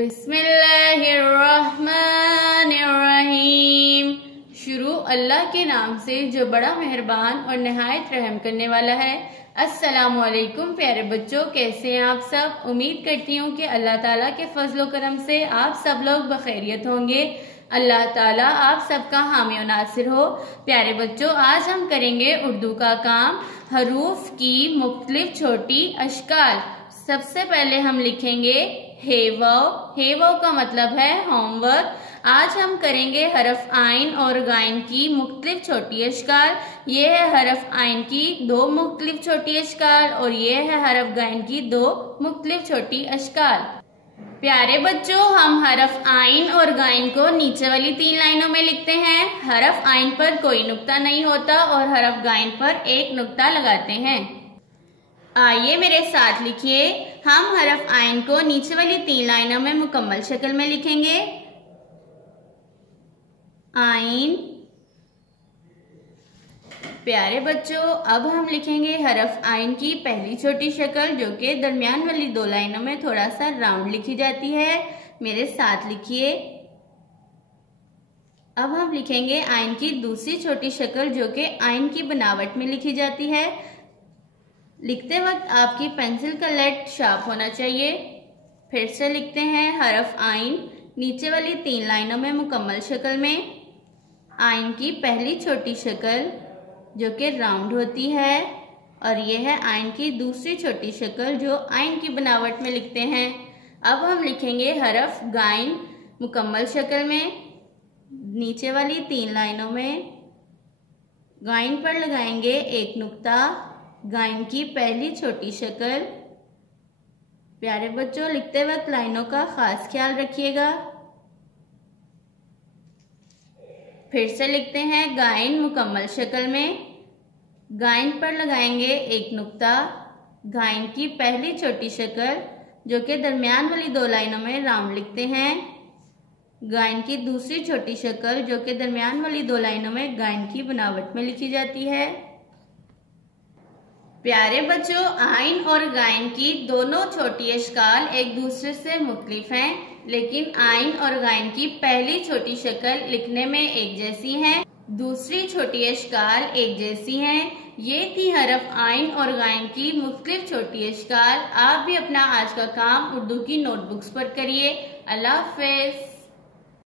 बिस्मिल्लाहिर्रहमानिर्रहीम। शुरू अल्लाह के नाम से जो बड़ा मेहरबान और नहायत रहम करने वाला है। अस्सलामु अलैकुम प्यारे बच्चों, कैसे हैं आप सब। उम्मीद करती हूँ कि अल्लाह ताला के फजलो करम से आप सब लोग बखैरियत होंगे। अल्लाह ताला आप सबका हामी और नासिर हो। प्यारे बच्चों, आज हम करेंगे उर्दू का काम, हरूफ की मुख्तलिफ छोटी अशकाल। सबसे पहले हम लिखेंगे हेवो। हेवो का मतलब है होमवर्क। आज हम करेंगे हरफ आइन और गाइन की मुख्तलिफ छोटी अशकाल। ये है हरफ आइन की दो मुख्तलिफ छोटी अशकाल और ये है हरफ गाइन की दो मुख्तलिफ छोटी अशकाल। प्यारे बच्चों, हम हरफ आइन और गाइन को नीचे वाली 3 लाइनों में लिखते हैं। हरफ आइन पर कोई नुक्ता नहीं होता और हरफ गाइन पर एक नुक्ता लगाते हैं। आइए मेरे साथ लिखिए। हम हरफ आइन को नीचे वाली 3 लाइनों में मुकम्मल शक्ल में लिखेंगे। आइन। प्यारे बच्चों, अब हम लिखेंगे हरफ आइन की पहली छोटी शक्ल, जो कि दरमियान वाली 2 लाइनों में थोड़ा सा राउंड लिखी जाती है। मेरे साथ लिखिए। अब हम लिखेंगे आइन की दूसरी छोटी शक्ल, जो कि आइन की बनावट में लिखी जाती है। लिखते वक्त आपकी पेंसिल का लेड शार्प होना चाहिए। फिर से लिखते हैं हरफ आइन नीचे वाली 3 लाइनों में मुकम्मल शक्ल में। आइन की पहली छोटी शक्ल जो कि राउंड होती है, और यह है आइन की दूसरी छोटी शक्ल जो आइन की बनावट में लिखते हैं। अब हम लिखेंगे हरफ गाइन मुकम्मल शक्ल में। नीचे वाली 3 लाइनों में गाइन पर लगाएंगे एक नुक्ता। गाइन की पहली छोटी शक्ल। प्यारे बच्चों, लिखते वक्त लाइनों का खास ख्याल रखिएगा। फिर से लिखते हैं गाइन मुकम्मल शक्ल में। गाइन पर लगाएंगे एक नुक्ता। गाइन की पहली छोटी शक्ल जो कि दरमियान वाली 2 लाइनों में राउंड लिखते हैं। गाइन की दूसरी छोटी शक्ल जो कि दरमियान वाली 2 लाइनों में गाइन की बनावट में लिखी जाती है। प्यारे बच्चों, आइन और गाइन की दोनों छोटी अशकाल एक दूसरे से मुख्तलिफ हैं, लेकिन आइन और गाइन की पहली छोटी शक्ल लिखने में एक जैसी हैं, दूसरी छोटी अशकाल एक जैसी हैं। ये थी हरफ आइन और गाइन की मुख्तलिफ छोटी अशकाल। आप भी अपना आज का काम उर्दू की नोटबुक्स पर करिए। अल्लाह हाफ़िज़।